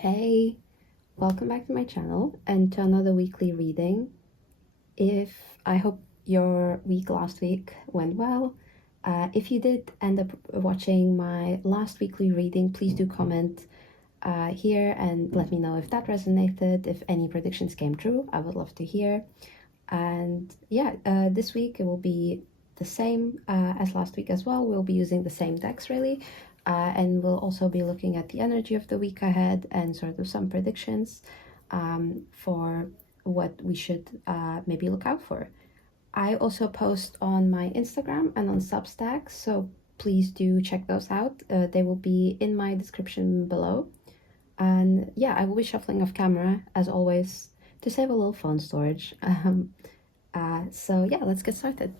Hey, welcome back to my channel and to another weekly reading. I hope your week last week went well. If you did end up watching my last weekly reading, please do comment here and let me know if that resonated, if any predictions came true. I would love to hear. And yeah, this week it will be the same as last week as well. We'll be using the same decks really. And we'll also be looking at the energy of the week ahead and sort of some predictions for what we should maybe look out for. I also post on my Instagram and on Substack, so please do check those out. They will be in my description below. And yeah, I will be shuffling off camera as always to save a little phone storage. So yeah, let's get started.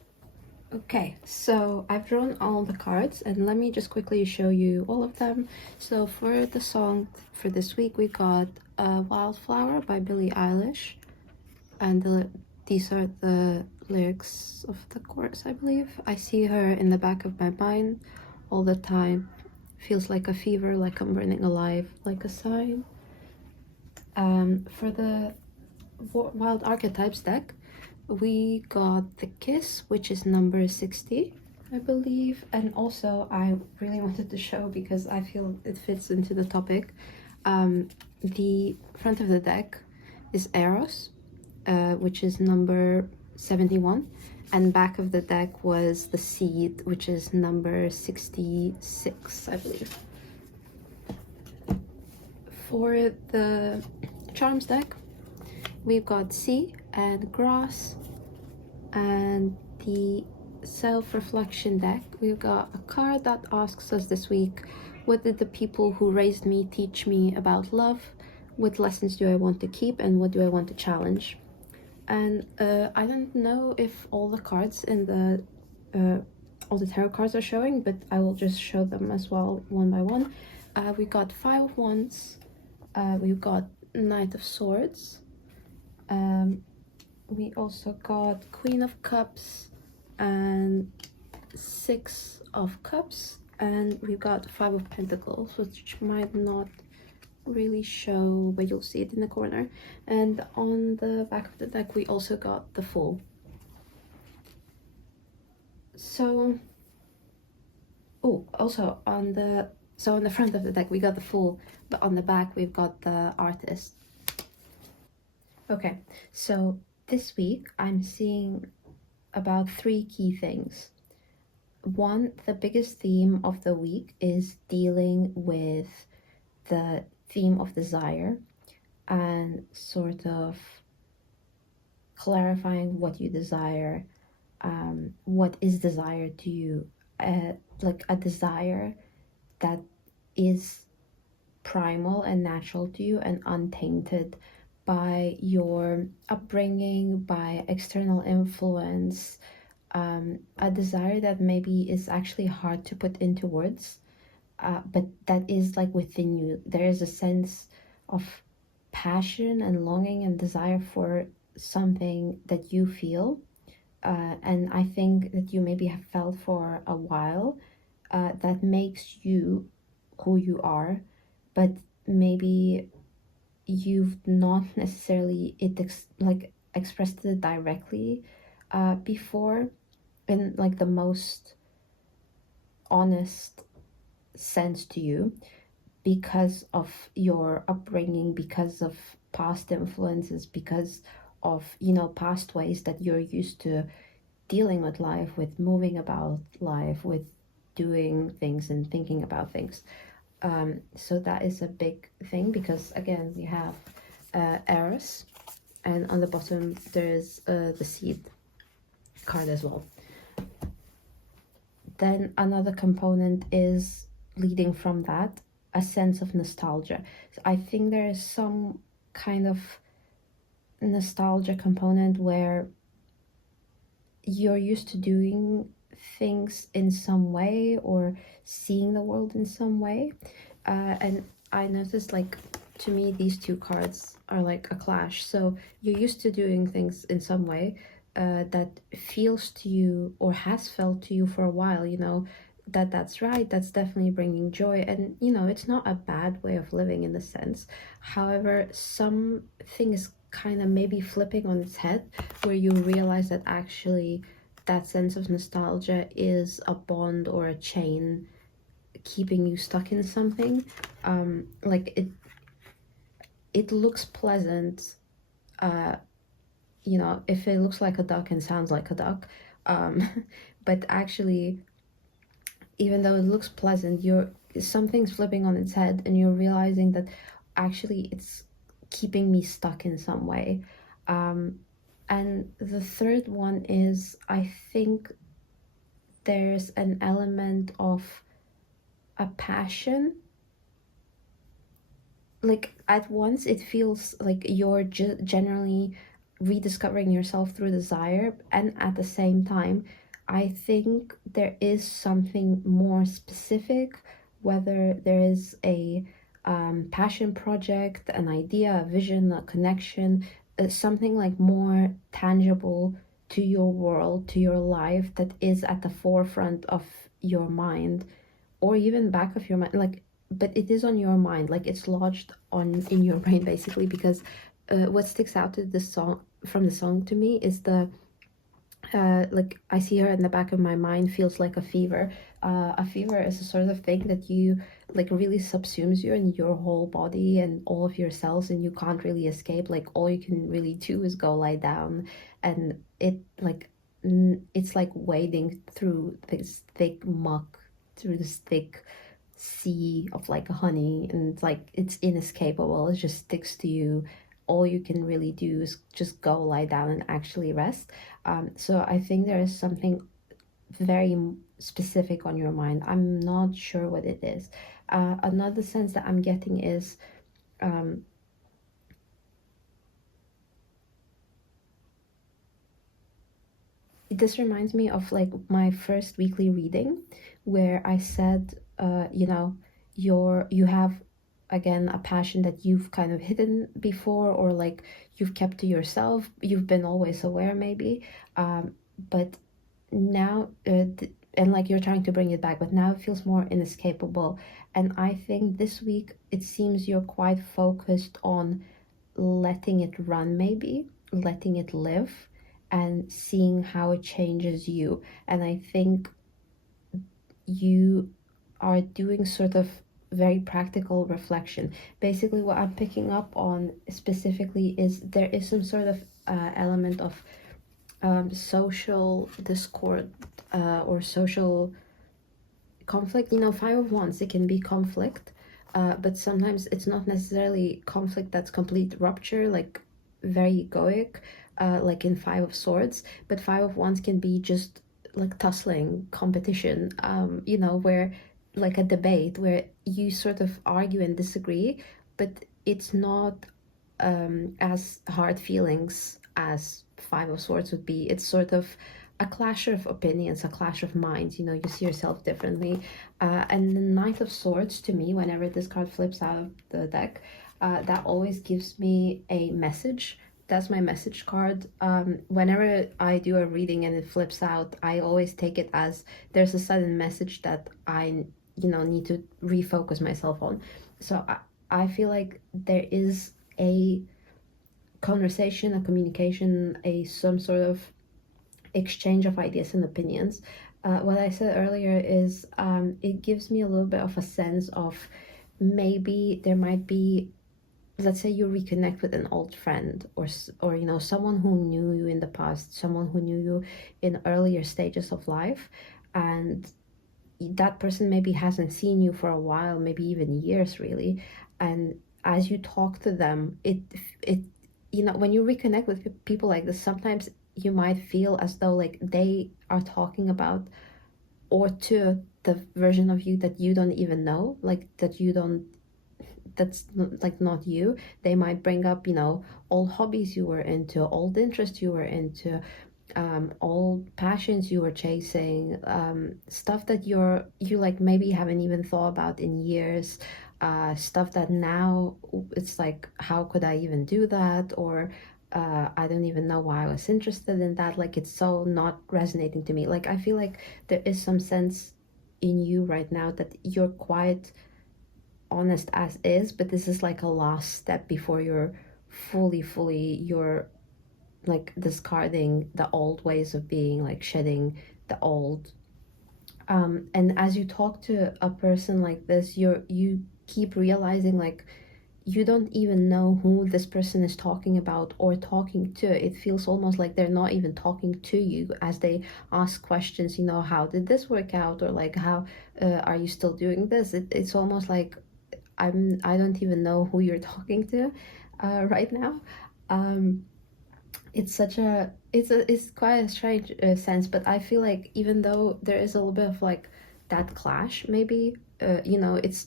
Okay, so I've drawn all the cards and let me just quickly show you all of them. So for the song for this week, we got Wildflower by Billie Eilish. And these are the lyrics of the chorus, I believe. I see her in the back of my mind all the time. Feels like a fever, like I'm burning alive, like a sign. For the Wild Archetypes deck, we got the Kiss, which is number 60, I believe. And also I really wanted to show, because I feel it fits into the topic, the front of the deck is Eros, which is number 71, and back of the deck was the Seed, which is number 66, I believe. For the Charms deck, we've got Sea and Grass. And the self-reflection deck, we've got a card that asks us this week, what did the people who raised me teach me about love? What lessons do I want to keep, and what do I want to challenge? And I don't know if all the cards in all the tarot cards are showing, but I will just show them as well one by one. We got Five of Wands, we've got Knight of Swords, we also got Queen of Cups and Six of Cups, and we've got Five of Pentacles, which might not really show, but you'll see it in the corner. And on the back of the deck we also got the Fool. So also on the front of the deck we got the Fool, but on the back we've got the Artist. Okay, so this week I'm seeing about 3 key things. One, the biggest theme of the week is dealing with the theme of desire and sort of clarifying what you desire, what is desire to you, like a desire that is primal and natural to you and untainted by your upbringing, by external influence, a desire that maybe is actually hard to put into words, but that is like within you. There is a sense of passion and longing and desire for something that you feel, and I think that you maybe have felt for a while, that makes you who you are, but maybe you've not necessarily expressed it directly before in like the most honest sense to you, because of your upbringing, because of past influences, because of, you know, past ways that you're used to dealing with life, with moving about life, with doing things and thinking about things. So that is a big thing, because again we have Eros, and on the bottom there's the Seed card as well. Then another component is leading from that, a sense of nostalgia. So I think there is some kind of nostalgia component where you're used to doing things in some way or seeing the world in some way, and I noticed, like, to me these 2 cards are like a clash. So you're used to doing things in some way that feels to you or has felt to you for a while, you know, that's right. That's definitely bringing joy. And, you know, it's not a bad way of living in a sense. However, something is kind of maybe flipping on its head, where you realize that actually that sense of nostalgia is a bond or a chain keeping you stuck in something. Like it looks pleasant, you know, if it looks like a duck and sounds like a duck. But actually, even though it looks pleasant, you're something's flipping on its head, and you're realizing that actually it's keeping me stuck in some way. And the third one is, I think there's an element of a passion. Like at once it feels like you're generally rediscovering yourself through desire, and at the same time I think there is something more specific, whether there is a passion project, an idea, a vision, a connection, something like more tangible to your world, to your life, that is at the forefront of your mind, or even back of your mind, like, but it is on your mind, like it's lodged on in your brain basically. Because what sticks out to the song, from the song, to me is the like, I see her in the back of my mind feels like a fever. A fever is a sort of thing that you, like, really subsumes you and your whole body and all of your cells, and you can't really escape. Like all you can really do is go lie down, and it like it's like wading through this thick muck, through this thick sea of like honey, and it's like it's inescapable. It just sticks to you. All you can really do is just go lie down and actually rest. So I think there is something very specific on your mind. I'm not sure what it is. Another sense that I'm getting is this reminds me of like my first weekly reading, where I said, you know, you have again a passion that you've kind of hidden before, or like you've kept to yourself. You've been always aware maybe, but now and like you're trying to bring it back, but now it feels more inescapable. And I think this week it seems you're quite focused on letting it run, maybe letting it live, and seeing how it changes you. And I think you are doing sort of very practical reflection. Basically, what I'm picking up on specifically is there is some sort of element of social discord, or social conflict. You know, Five of Wands, it can be conflict, but sometimes it's not necessarily conflict that's complete rupture, like very egoic, like in Five of Swords. But Five of Wands can be just like tussling, competition, you know, where like a debate where you sort of argue and disagree, but it's not as hard feelings as Five of Swords would be. It's sort of a clash of opinions, a clash of minds. You know, you see yourself differently. And the Knight of Swords, to me, whenever this card flips out of the deck, that always gives me a message. That's my message card. Whenever I do a reading and it flips out, I always take it as there's a sudden message that I, you know, need to refocus myself on. So I feel like there is a conversation, a communication, a some sort of exchange of ideas and opinions. What I said earlier is it gives me a little bit of a sense of maybe there might be, let's say you reconnect with an old friend, or you know, someone who knew you in the past, someone who knew you in earlier stages of life, and that person maybe hasn't seen you for a while, maybe even years really. And as you talk to them, it you know, when you reconnect with people like this, sometimes you might feel as though like they are talking about, or to the version of you that you don't even know, like that you don't, that's like not you. They might bring up, you know, old hobbies you were into, old interests you were into, old passions you were chasing, stuff that you like maybe haven't even thought about in years, stuff that now it's like, how could I even do that? Or I don't even know why I was interested in that. Like it's so not resonating to me. Like I feel like there is some sense in you right now that you're quite honest as is, but this is like a last step before you're you're like discarding the old ways of being, like shedding the old. And as you talk to a person like this, you keep realizing like you don't even know who this person is talking about or talking to. It feels almost like they're not even talking to you as they ask questions, you know, how did this work out, or like how are you still doing this? It's almost like I don't even know who you're talking to right now. It's such a it's quite a strange sense, but I feel like even though there is a little bit of like that clash, maybe you know, it's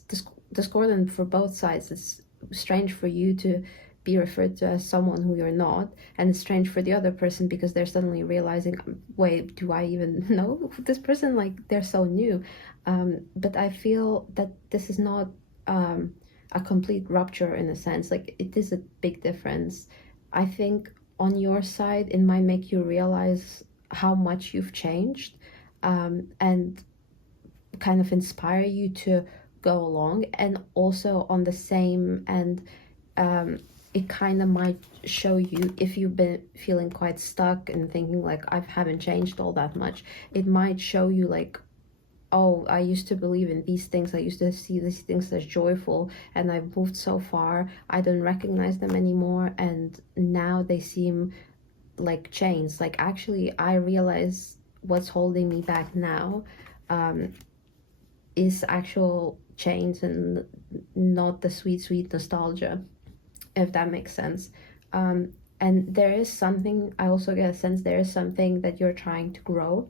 discordant for both sides. It's strange for you to be referred to as someone who you're not, and it's strange for the other person because they're suddenly realizing, wait, do I even know this person? Like they're so new. But I feel that this is not a complete rupture in a sense. Like it is a big difference. I think on your side, it might make you realize how much you've changed, and kind of inspire you to go along. And also on the same end, it kind of might show you, if you've been feeling quite stuck and thinking like I haven't changed all that much, it might show you like, oh, I used to believe in these things, I used to see these things as joyful, and I've moved so far, I don't recognize them anymore, and now they seem like chains. Like actually I realize what's holding me back now is actual chains and not the sweet nostalgia, if that makes sense. And there is something, I also get a sense there is something that you're trying to grow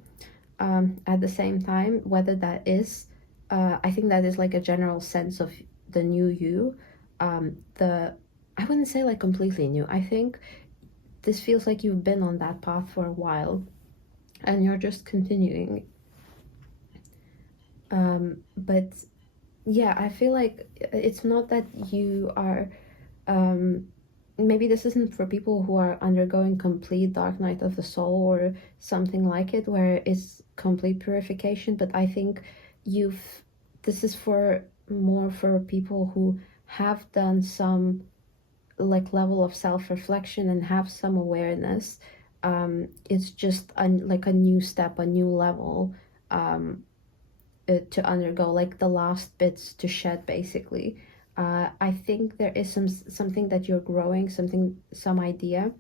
at the same time, whether that is, I think that is like a general sense of the new you. I wouldn't say like completely new. I think this feels like you've been on that path for a while and you're just continuing. But yeah, I feel like it's not that you are, maybe this isn't for people who are undergoing complete dark night of the soul or something like it, where it's complete purification, but I think this is for more for people who have done some like level of self-reflection and have some awareness. It's just like a new step, a new level to undergo, like the last bits to shed basically. I think there is something that you're growing, some idea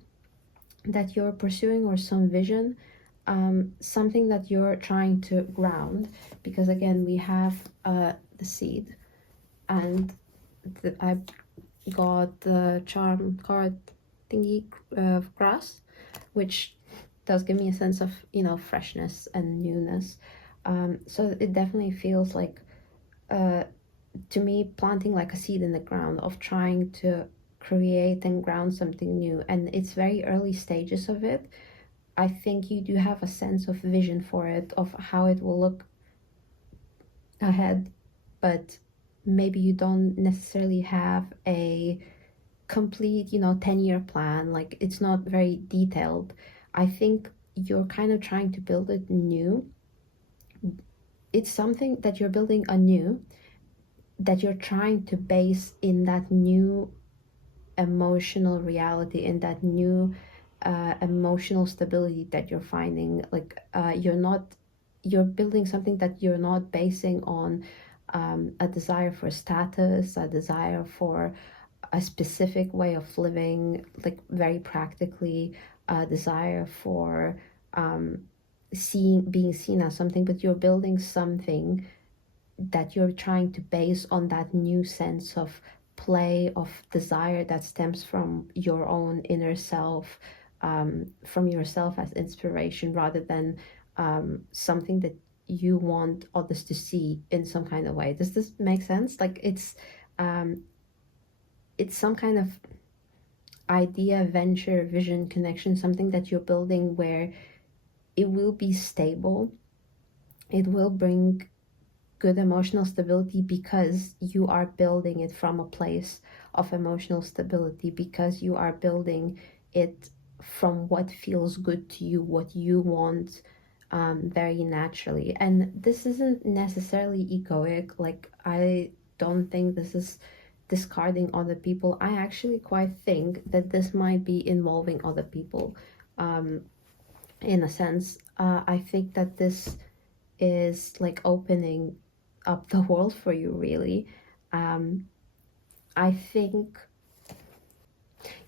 that you're pursuing, or some vision, something that you're trying to ground, because again we have the seed, and I got the charm card thingy of grass, which does give me a sense of, you know, freshness and newness. So it definitely feels like to me planting like a seed in the ground of trying to create and ground something new, and it's very early stages of it. I think you do have a sense of vision for it, of how it will look ahead, but maybe you don't necessarily have a complete, you know, 10-year plan. Like it's not very detailed. I think you're kind of trying to build it new. It's something that you're building anew, that you're trying to base in that new emotional reality, in that new emotional stability that you're finding. Like you're building something that you're not basing on a desire for status, a desire for a specific way of living, like very practically, a desire for being seen as something, but you're building something that you're trying to base on that new sense of play, of desire that stems from your own inner self, from yourself as inspiration, rather than something that you want others to see in some kind of way. Does this make sense? Like it's some kind of idea, venture, vision, connection, something that you're building where it will be stable, it will bring good emotional stability, because you are building it from a place of emotional stability, because you are building it from what feels good to you, what you want, very naturally. And this isn't necessarily egoic. Like, I don't think this is discarding other people. I actually quite think that this might be involving other people, in a sense. I think that this is like opening up the world for you, really. I think,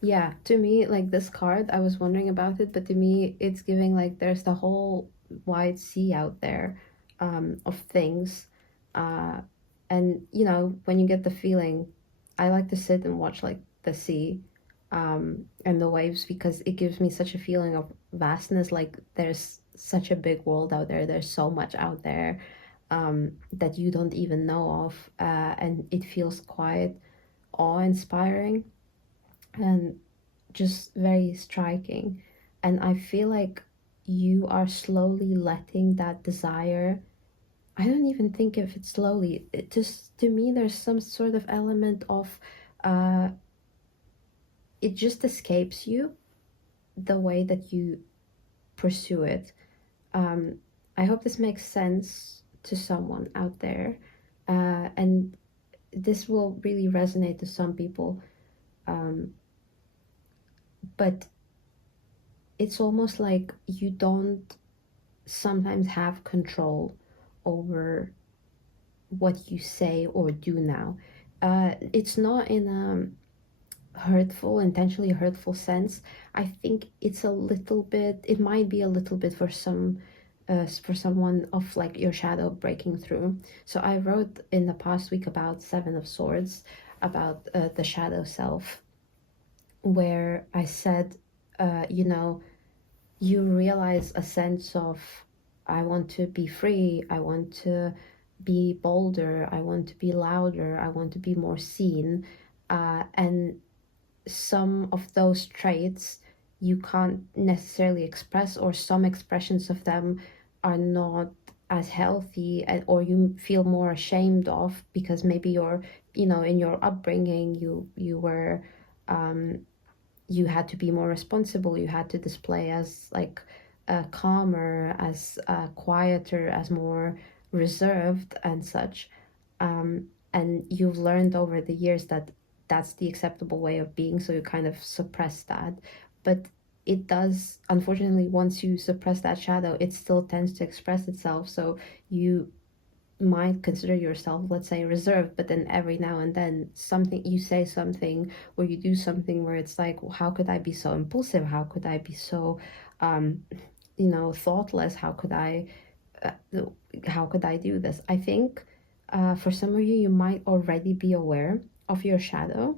yeah, to me, like this card, I was wondering about it, but to me, it's giving like there's the whole wide sea out there, of things. Uh, and when you get the feeling, I like to sit and watch like the sea, and the waves, because it gives me such a feeling of vastness. Like there's such a big world out there. There's so much out there, that you don't even know of, and it feels quite awe-inspiring and just very striking. And I feel like you are slowly letting that desire. I don't even think if it's slowly. It just, to me, there's some sort of element of, uh, it just escapes you the way that you pursue it. Um, I hope this makes sense to someone out there. And this will really resonate to some people. Um, but it's almost like you don't sometimes have control over what you say or do now. It's not in a hurtful, intentionally hurtful sense. I think it's a little bit, it might be a little bit for someone of like your shadow breaking through. So I wrote in the past week about Seven of Swords, about the shadow self, where I said, you realize a sense of, I want to be free, I want to be bolder, I want to be louder, I want to be more seen. And some of those traits you can't necessarily express, or some expressions of them are not as healthy, or you feel more ashamed of, because maybe you're, in your upbringing, you were, you had to be more responsible, you had to display as like calmer, as quieter, as more reserved and such. And you've learned over the years that that's the acceptable way of being, so you kind of suppress that. But it does, unfortunately, once you suppress that shadow, it still tends to express itself. So you might consider yourself, let's say, reserved, but then every now and then something, you say something or you do something where it's like, well, how could I be so impulsive, how could I be so thoughtless, uh, how could I do this? I think for some of you, you might already be aware of your shadow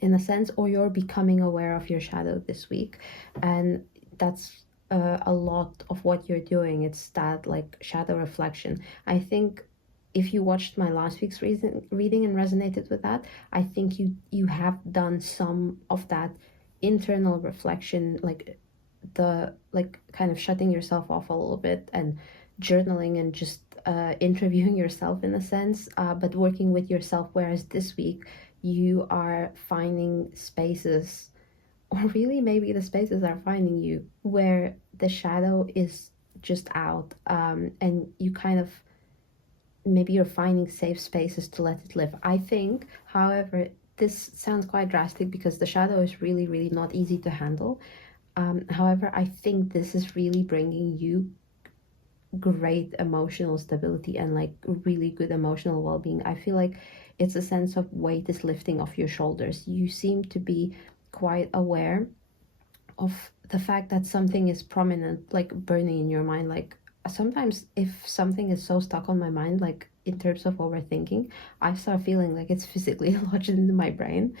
in a sense, or you're becoming aware of your shadow this week. And that's a lot of what you're doing. It's that like shadow reflection. I think if you watched my last week's reading and resonated with that, I think you have done some of that internal reflection, like the like kind of shutting yourself off a little bit and journaling and just interviewing yourself in a sense, but working with yourself. Whereas this week you are finding spaces, or really maybe the spaces are finding you, where the shadow is just out, and you kind of, maybe you're finding safe spaces to let it live. I think, however, this sounds quite drastic because the shadow is really, really not easy to handle. However, I think this is really bringing you great emotional stability and like really good emotional well-being. I feel like it's a sense of weight is lifting off your shoulders. You seem to be quite aware of the fact that something is prominent, like burning in your mind. Like sometimes if something is so stuck on my mind, like in terms of overthinking, I start feeling like it's physically lodged into my brain.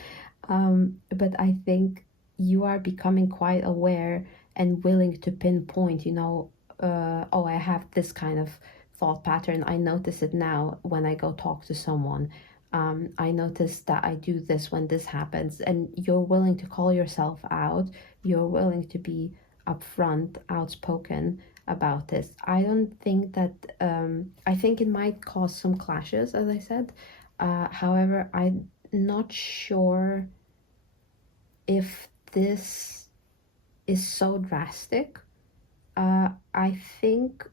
But I think you are becoming quite aware and willing to pinpoint, oh, I have this kind of thought pattern. I notice it now when I go talk to someone. I notice that I do this when this happens, and you're willing to call yourself out. You're willing to be upfront, outspoken about this. I don't think that, I think it might cause some clashes, as I said. However, I'm not sure if this is so drastic I think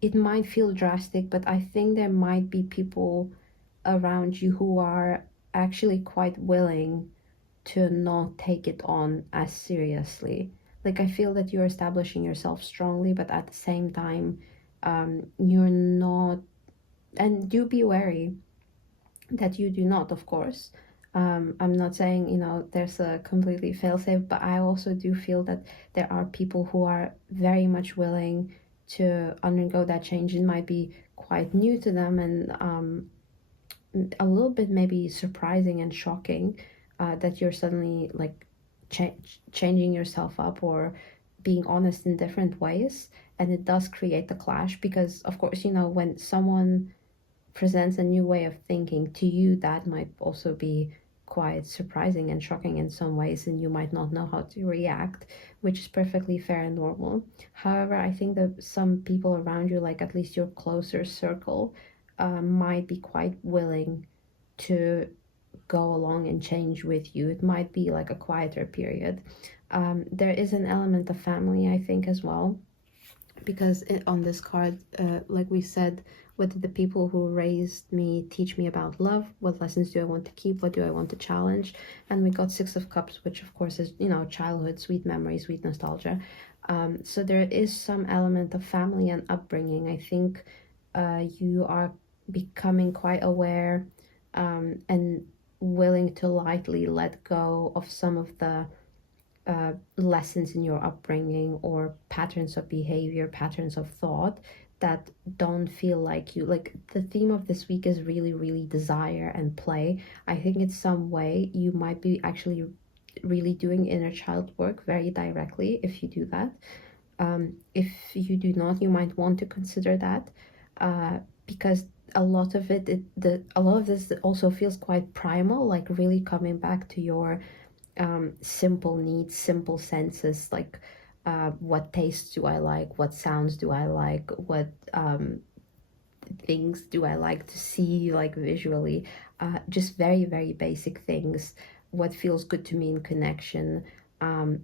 it might feel drastic, but I think there might be people around you who are actually quite willing to not take it on as seriously. Like, I feel that you're establishing yourself strongly, but at the same time, you're not, and do be wary that you do not, of course. I'm not saying, there's a completely fail-safe, but I also do feel that there are people who are very much willing to undergo that change. It might be quite new to them and a little bit maybe surprising and shocking that you're suddenly like changing yourself up or being honest in different ways. And it does create the clash because, of course, when someone presents a new way of thinking to you, that might also be quite surprising and shocking in some ways, and you might not know how to react, which is perfectly fair and normal. However, I think that some people around you, like at least your closer circle, might be quite willing to go along and change with you. It might be like a quieter period. There is an element of family, I think, as well, because on this card, like we said, what did the people who raised me teach me about love? What lessons do I want to keep? What do I want to challenge? And we got Six of Cups, which of course is, childhood, sweet memory, sweet nostalgia. So there is some element of family and upbringing. I think you are becoming quite aware and willing to lightly let go of some of the lessons in your upbringing or patterns of behavior, patterns of thought that don't feel like you. Like, the theme of this week is really, really desire and play. I think in some way you might be actually really doing inner child work very directly if you do that. If you do not, you might want to consider that because a lot of a lot of this also feels quite primal, like really coming back to your simple needs, simple senses, like what tastes do I like, what sounds do I like, what things do I like to see, like visually, just very, very basic things, what feels good to me in connection,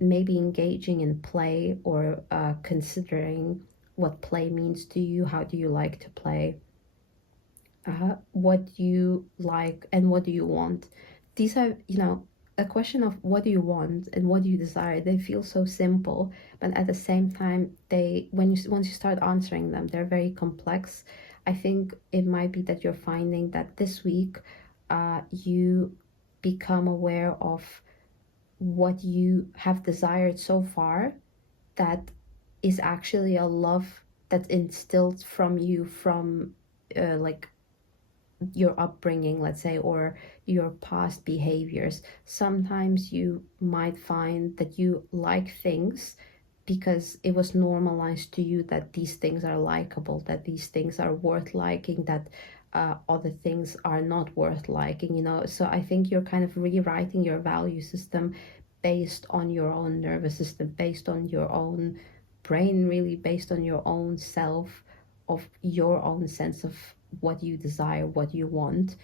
maybe engaging in play or considering what play means to you, how do you like to play, what you like and what do you want. These are, a question of what do you want and what do you desire. They feel so simple, but at the same time, once you start answering them, they're very complex. I think it might be that you're finding that this week, you become aware of what you have desired so far that is actually a love that's instilled from you from like your upbringing, let's say, or your past behaviors. Sometimes you might find that you like things because it was normalized to you that these things are likable, that these things are worth liking, that other things are not worth liking, So I think you're kind of rewriting your value system based on your own nervous system, based on your own brain, really based on your own self, of your own sense of what you desire, what you want.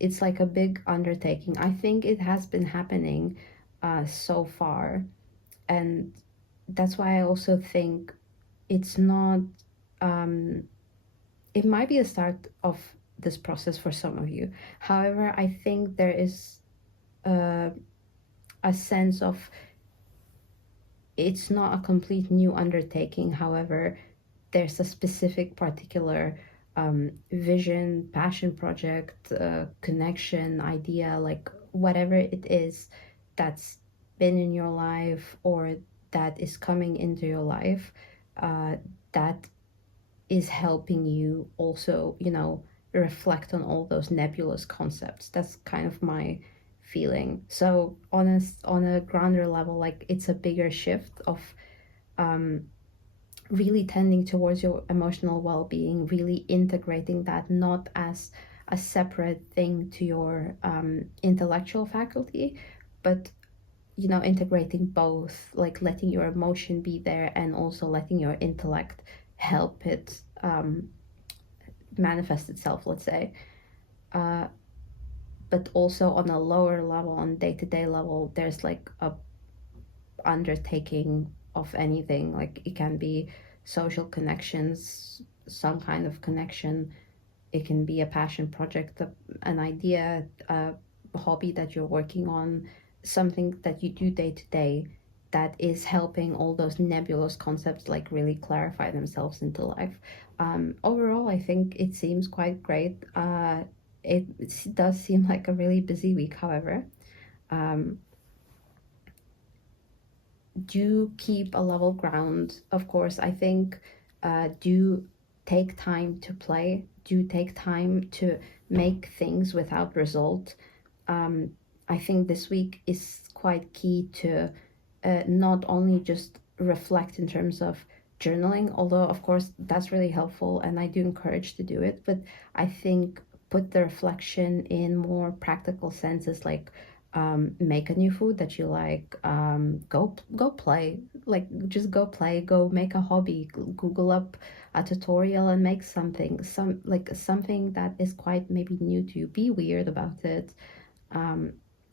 It's like a big undertaking. I think it has been happening so far. And that's why I also think it's not, it might be a start of this process for some of you. However, I think there is a sense of it's not a complete new undertaking. However, there's a specific particular vision, passion project, connection, idea, like whatever it is that's been in your life or that is coming into your life, that is helping you also, reflect on all those nebulous concepts. That's kind of my feeling. So on a grander level, like it's a bigger shift of really tending towards your emotional well-being, really integrating that not as a separate thing to your intellectual faculty, but integrating both, like letting your emotion be there and also letting your intellect help it manifest itself, let's say. But also on a lower level, on day-to-day level, there's like a undertaking of anything. Like it can be social connections, some kind of connection. It can be a passion project, an idea, a hobby that you're working on, something that you do day to day that is helping all those nebulous concepts like really clarify themselves into life. Overall, I think it seems quite great. It does seem like a really busy week, however. Do keep a level ground, of course. I think do take time to play, do take time to make things without result. I think this week is quite key to not only just reflect in terms of journaling, although of course that's really helpful and I do encourage to do it, but I think put the reflection in more practical senses, like make a new food that you like, go play, like just go play, go make a hobby, Google up a tutorial and make something, something that is quite maybe new to you, be weird about it,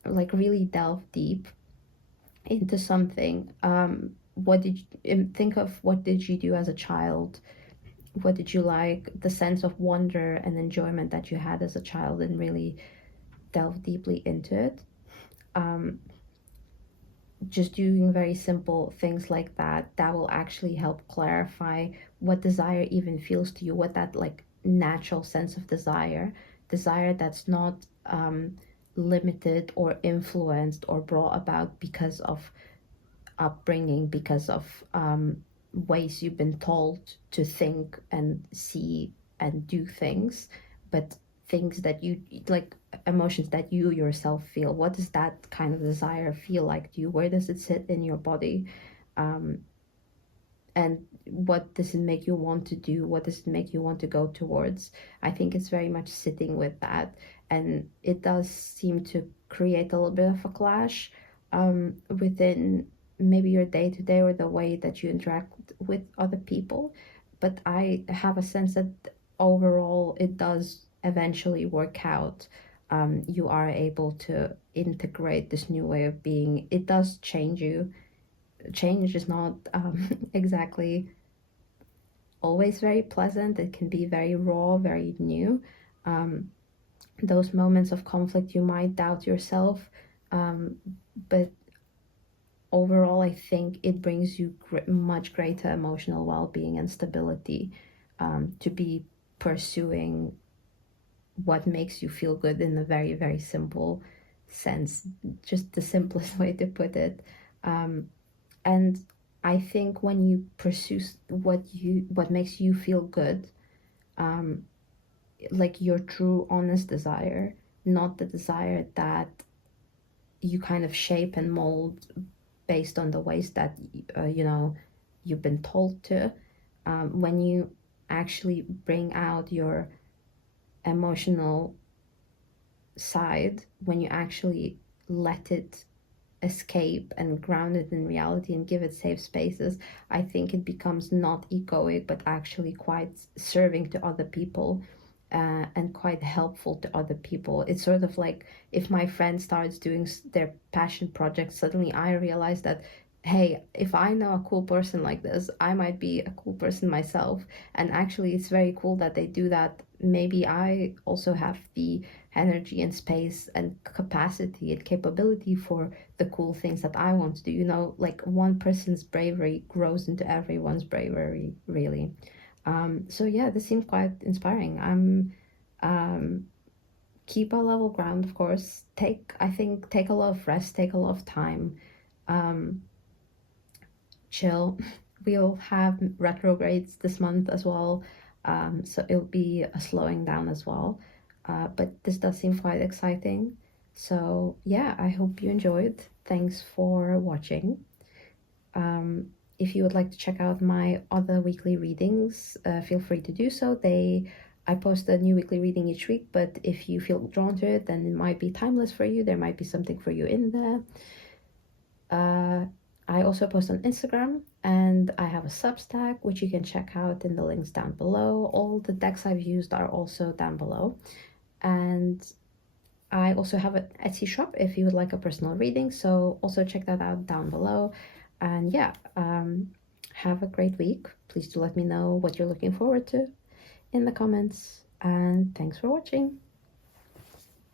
like really delve deep into something. What did you think of? What did you do as a child? What did you like? The sense of wonder and enjoyment that you had as a child, and really delve deeply into it. Just doing very simple things like that will actually help clarify what desire even feels to you, what that like natural sense of desire that's not limited or influenced or brought about because of upbringing, because of ways you've been told to think and see and do things, but things that you like, emotions that you yourself feel. What does that kind of desire feel like to you? Where does it sit in your body? And what does it make you want to do? What does it make you want to go towards? I think it's very much sitting with that, and it does seem to create a little bit of a clash within maybe your day-to-day or the way that you interact with other people. But I have a sense that overall it does eventually work out. You are able to integrate this new way of being. It does change you. Change is not exactly always very pleasant. It can be very raw, very new. Those moments of conflict, you might doubt yourself, but overall, I think it brings you much greater emotional well-being and stability, to be pursuing what makes you feel good in a very, very simple sense, just the simplest way to put it. And I think when you pursue what makes you feel good, like your true honest desire, not the desire that you kind of shape and mold based on the ways that you've been told to, when you actually bring out your emotional side, when you actually let it escape and ground it in reality and give it safe spaces, I think it becomes not egoic but actually quite serving to other people, and quite helpful to other people. It's sort of like if my friend starts doing their passion project, suddenly I realize that, hey, if I know a cool person like this, I might be a cool person myself. And actually, it's very cool that they do that. Maybe I also have the energy and space and capacity and capability for the cool things that I want to do. Like one person's bravery grows into everyone's bravery, really. So yeah, this seemed quite inspiring. Keep a level ground, of course. Take a lot of rest, take a lot of time. Chill. We'll have retrogrades this month as well. So it'll be a slowing down as well. But this does seem quite exciting. So yeah, I hope you enjoyed. Thanks for watching. If you would like to check out my other weekly readings, feel free to do so. I post a new weekly reading each week, but if you feel drawn to it, then it might be timeless for you. There might be something for you in there. I also post on Instagram, and I have a Substack, which you can check out in the links down below. All the decks I've used are also down below. And I also have an Etsy shop if you would like a personal reading, so also check that out down below. And yeah, have a great week. Please do let me know what you're looking forward to in the comments, and thanks for watching.